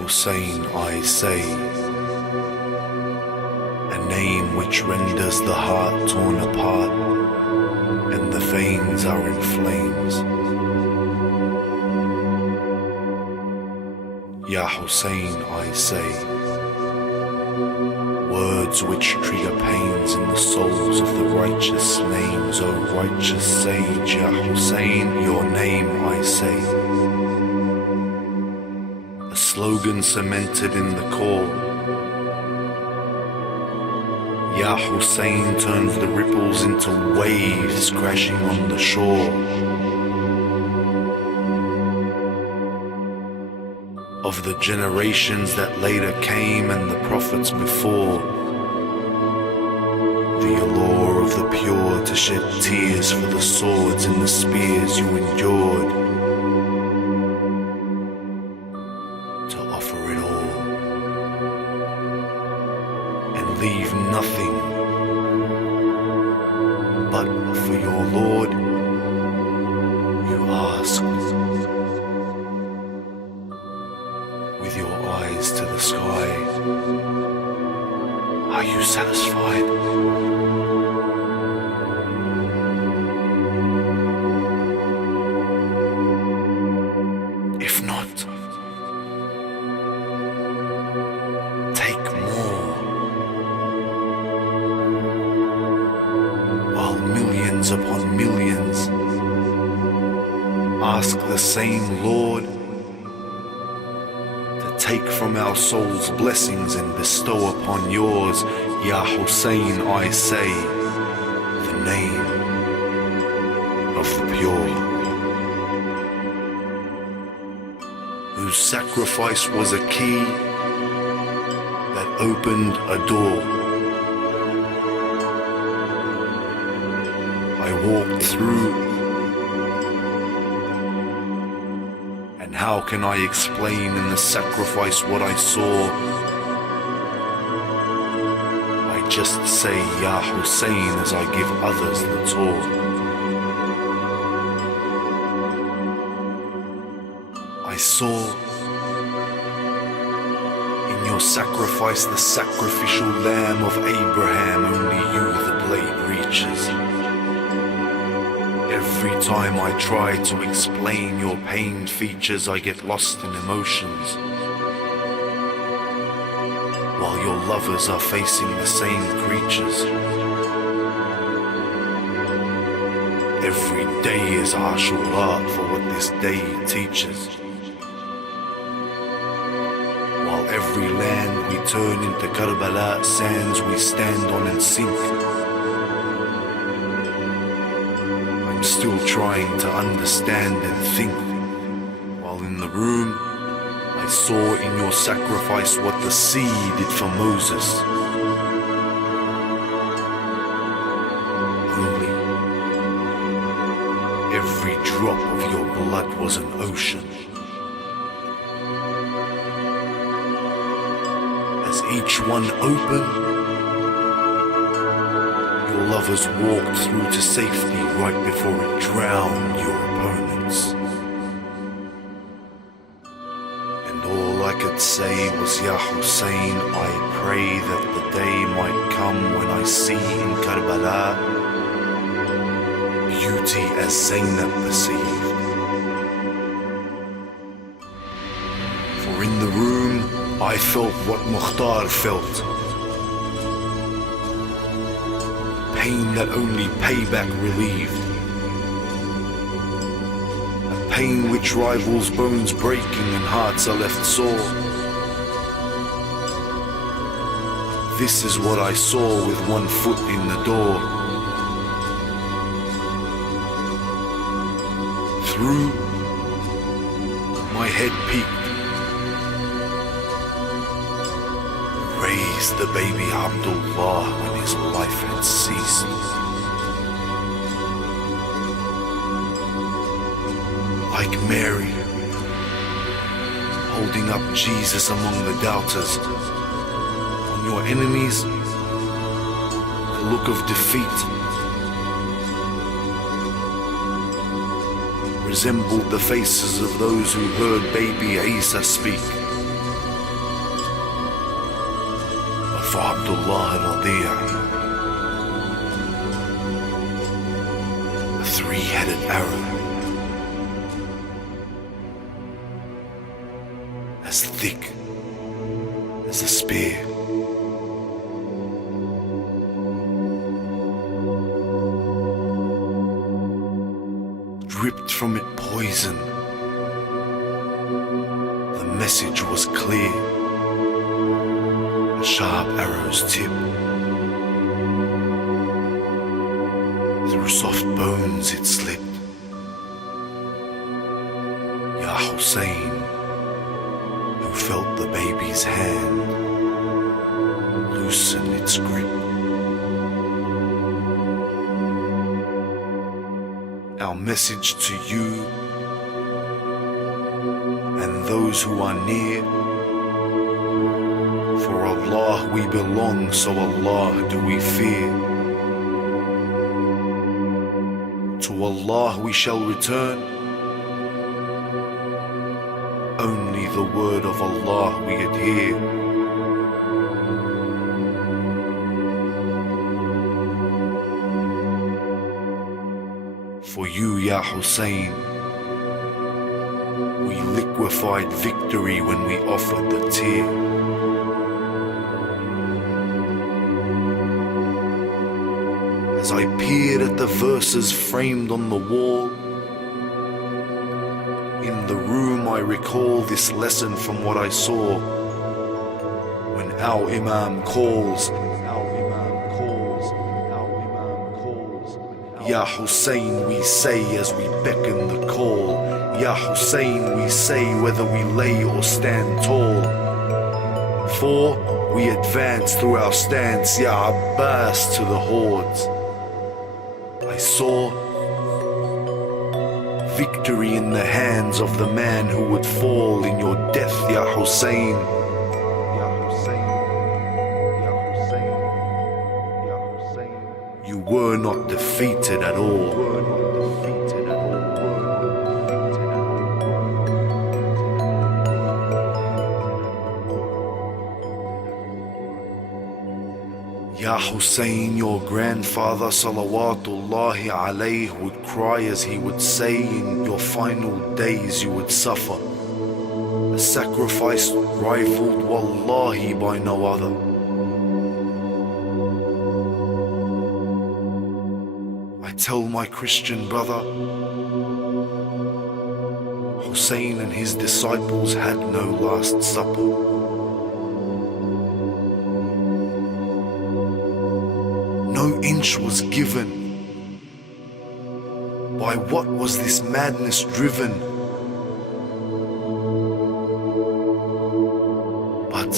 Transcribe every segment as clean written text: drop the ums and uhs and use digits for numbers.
Hussein, I say, a name which renders the heart torn apart and the veins are in flames. Ya Hussein, I say, words which trigger pains in the souls of the righteous names. O righteous sage, Ya Hussein, your name I say, a slogan cemented in the core. Ya Hussein turns the ripples into waves crashing on the shore of the generations that later came and the prophets before. The allure of the pure to shed tears for the swords and the spears you endured, to offer it all and leave nothing but for your Lord you asked. With your eyes to the sky, are you satisfied? If not, take more. While millions upon millions ask the same Lord, take from our souls blessings and bestow upon yours. Ya Hussein, I say, the name of the pure, whose sacrifice was a key that opened a door. I walked through. How can I explain in the sacrifice what I saw? I just say Ya Hussein as I give others the tour. I saw in your sacrifice the sacrificial lamb of Abraham. Only you the blade reaches. Every time I try to explain your pained features, I get lost in emotions, while your lovers are facing the same creatures. Every day is Ashura for what this day teaches, while every land we turn into Karbala sands we stand on and sink. Still trying to understand and think, while in the room I saw in your sacrifice what the sea did for Moses. Only every drop of your blood was an ocean. As each one opened, lovers walked through to safety right before it drowned your opponents. And all I could say was, Ya Hussein, I pray that the day might come when I see in Karbala beauty as Zainab perceived. For in the room I felt what Mukhtar felt. Pain that only payback relieved. A pain which rivals bones breaking and hearts are left sore. This is what I saw with one foot in the door. Through, my head peaked. Raised the baby Abdullah when his life had ceased. Like Mary, holding up Jesus among the doubters. On your enemies, the look of defeat resembled the faces of those who heard baby Isa speak. for Abdullah al-Radi', a three-headed arrow, as thick as a spear. Dripped from it poison. The message was clear. A sharp arrow's tip. Through soft bones it slipped. Ya Hussein, who felt the baby's hand loosen its grip. Our message to you and those who are near. For Allah we belong, so Allah do we fear. To Allah we shall return. Only the word of Allah we adhere. For you, Ya Hussein, we liquefied victory when we offered the tear. As I peered at the verses framed on the wall, in the room I recall this lesson from what I saw. When our Imam calls, Ya Hussein we say as we beckon the call. Ya Hussein we say whether we lay or stand tall. For we advance through our stance, Ya Abbas, to the hordes. I saw victory in the hands of the man who would fall in your death, Ya Hussein. You were not defeated at all. Ya Hussein, your grandfather salawatullahi alayhi would cry as he would say, in your final days you would suffer a sacrifice rivaled wallahi by no other. I tell my Christian brother, Hussein and his disciples had no last supper. No inch was given. By what was this madness driven? But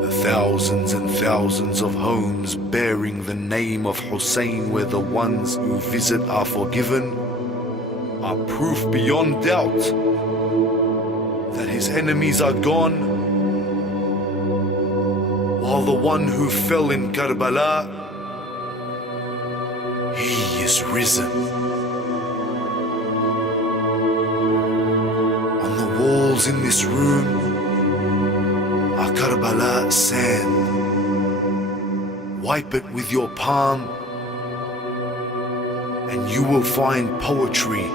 the thousands and thousands of homes bearing the name of Hussein, where the ones who visit are forgiven, are proof beyond doubt that his enemies are gone. While the one who fell in Karbala, he is risen. On the walls in this room are Karbala sand. Wipe it with your palm and you will find poetry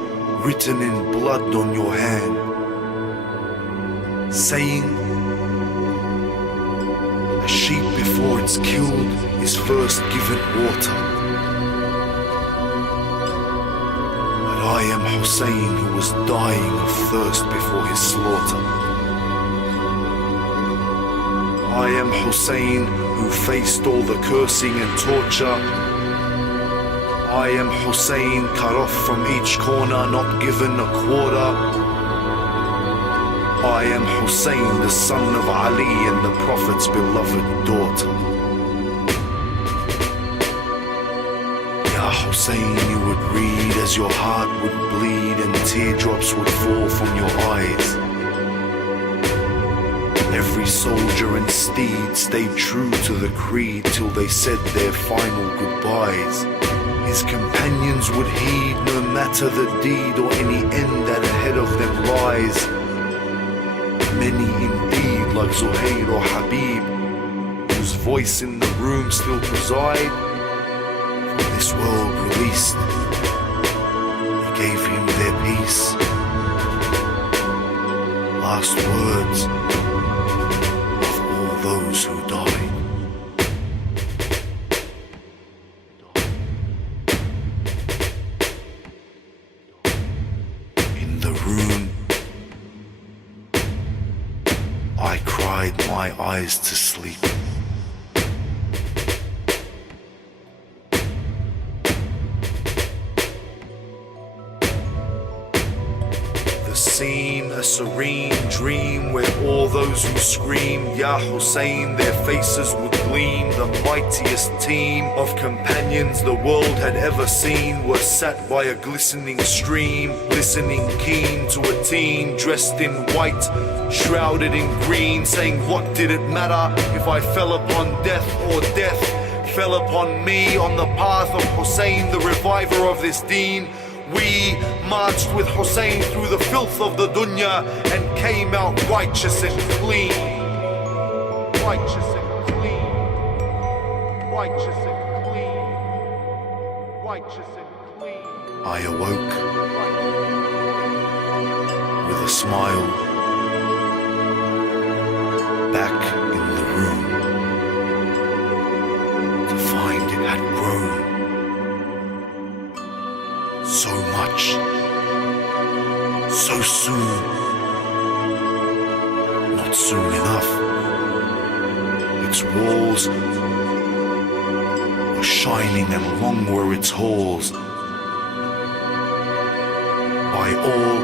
written in blood on your hand, saying, a sheep before it's killed is first given water. But I am Hussein, who was dying of thirst before his slaughter. I am Hussein, who faced all the cursing and torture. I am Hussein, cut off from each corner, not given a quarter. I am Hussein, the son of Ali and the Prophet's beloved daughter. Ya Hussein, you would read as your heart would bleed and teardrops would fall from your eyes. Every soldier and steed stayed true to the creed till they said their final goodbyes. His companions would heed no matter the deed or any end that ahead of them lies. Many indeed, like Zuhair or Habib, whose voice in the room still preside. From this world released, he gave him their peace. Last words of all those who died. In the room, I cried my eyes to sleep. Scene, a serene dream where all those who screamed Ya Hussein, their faces would gleam. The mightiest team of companions the world had ever seen were sat by a glistening stream, listening keen to a teen dressed in white, shrouded in green, saying what did it matter if I fell upon death, or death fell upon me on the path of Hussein, the reviver of this deen. We marched with Hussein through the filth of the dunya and came out righteous and clean. Righteous and clean. Righteous and clean. Righteous and clean. I awoke with a smile, back in the room, to find it had grown. So much, so soon, not soon enough. Its walls were shining and long were its halls. By all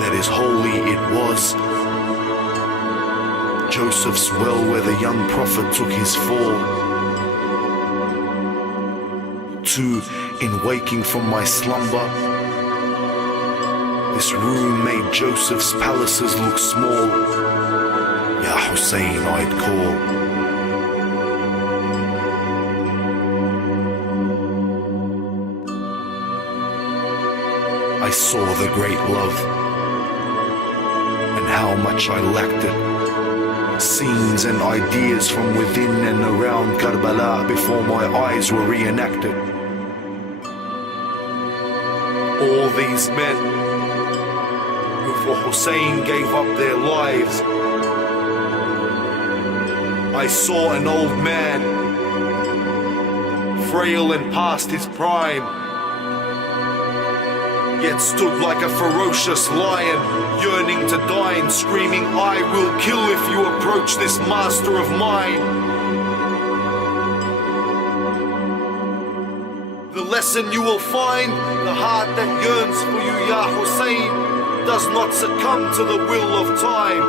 that is holy it was. Joseph's well where the young prophet took his fall. In waking from my slumber, this room made Joseph's palaces look small. Ya Hussein I'd call. I saw the great love and how much I lacked it. Scenes and ideas from within and around Karbala before my eyes were reenacted. All these men who for Hussein gave up their lives. I saw an old man, frail and past his prime, yet stood like a ferocious lion, yearning to dine, screaming, I will kill if you approach this master of mine. The lesson you will find, the heart that yearns for you, Ya Hussein, does not succumb to the will of time.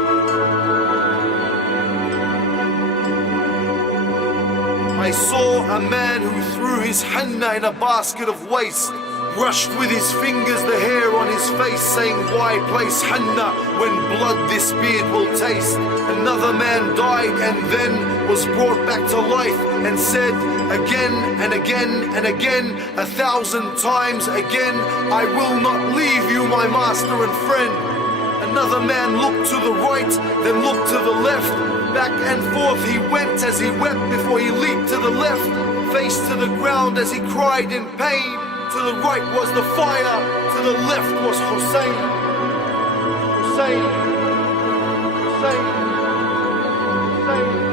I saw a man who threw his henna in a basket of waste, brushed with his fingers the hair on his face, saying, why place henna when blood this beard will taste? Another man died and then was brought back to life and said again and again and again, 1,000 times again, I will not leave you, my master and friend. Another man looked to the right, then looked to the left. Back and forth he went as he wept before he leaped to the left, face to the ground as he cried in pain. To the right was the fire, to the left was Hussein. Hussein, Hussein, Hussein,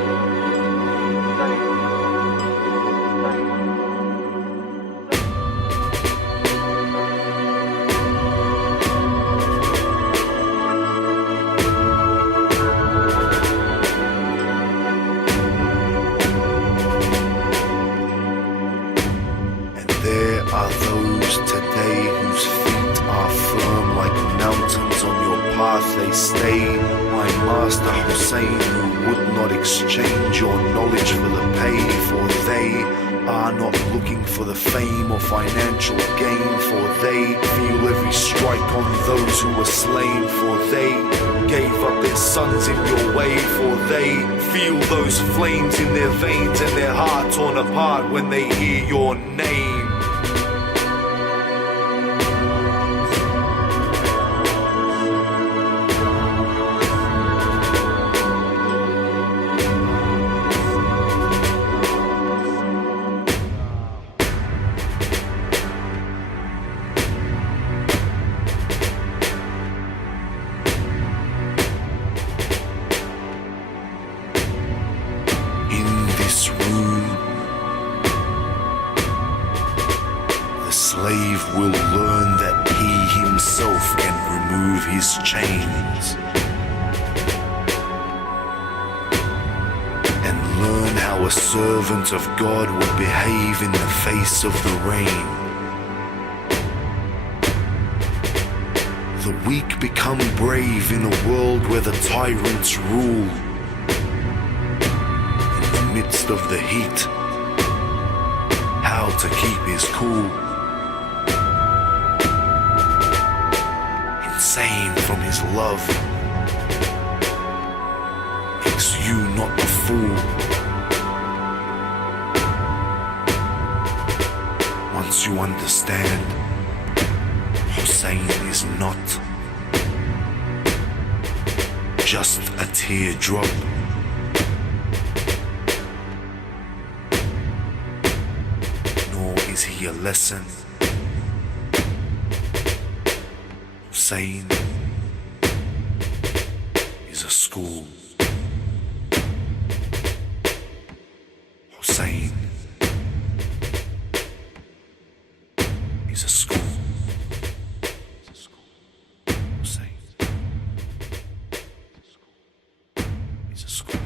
are those today whose feet are firm like mountains on your path they stay. My master Hussein, who would not exchange your knowledge for the pay, for they are not looking for the fame or financial gain, for they feel every strike on those who were slain, for they gave up their sons in your way, for they feel those flames in their veins and their heart torn apart when they hear your name. slave will learn that he himself can remove his chains, and learn how a servant of God would behave in the face of the rain. The weak become brave in a world where the tyrants rule. In the midst of the heat, how to keep his cool. Insane from his love makes you not a fool. Once you understand, Hussein is not just a teardrop. Nor is he a lesson. Hussein is a school. Hussein is a school. Hussein is a school.